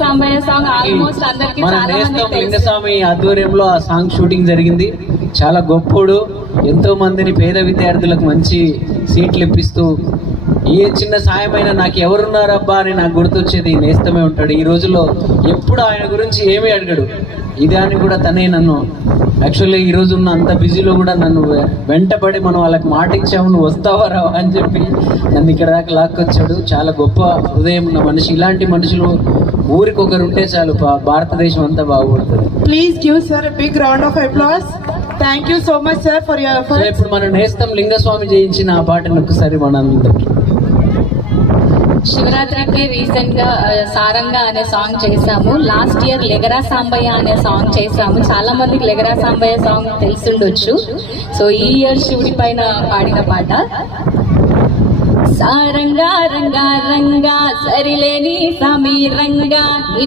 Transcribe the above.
Sambaiah song almost అందరికి చాలా మంది లింగస్వామి ఆధ్వర్యంలో ఆ సాంగ్ షూటింగ్ జరిగింది. చాలా గొప్పడు. ఎంతో మందిని పేద విద్యార్థులకు మంచి సీట్లు ఇప్పిస్తూ ఏ చిన్న సాయమైనా నాకు ఎవరున్నారబ్బా అని నాకు గుర్తొచ్చేది నేస్తమే ఉంటాడు. ఈ రోజుల్లో ఎప్పుడు ఆయన గురించి ఏమీ అడగడు. ఇదాన్ని కూడా తనే నన్ను యాక్చువల్లీ ఈ రోజు ఉన్న అంత బిజీలో కూడా నన్ను వెంటపడి మనం వాళ్ళకి మాట ఇచ్చాము, నువ్వు వస్తావా రావా అని చెప్పి నన్ను ఇక్కడ దాకా లాక్కొచ్చాడు. చాలా గొప్ప హృదయం ఉన్న మనిషి. ఇలాంటి మనుషులు ఊరికి ఒకరు ఉంటే చాలు, భారతదేశం అంతా బాగుపడుతుంది. Please give sir a big round of applause. Thank you so much sir for your efforts. ఇప్పుడు మనం నేస్తం లింగస్వామి జయించిన ఆ పాటను ఒక్కసారి మనందరికి. శివరాత్రికి రీసెంట్ గా సారంగా అనే సాంగ్ చేసాము. లాస్ట్ ఇయర్ లెగరా సాంబయ్య అనే సాంగ్ చేసాము. చాలా మందికి లెగరా సాంబయ్య సాంగ్ తెలిసిండొచ్చు. సో ఈ ఇయర్ శివుడి పైన పాడిన పాట సారంగా రంగా రంగా సరిలేని సమీరంగా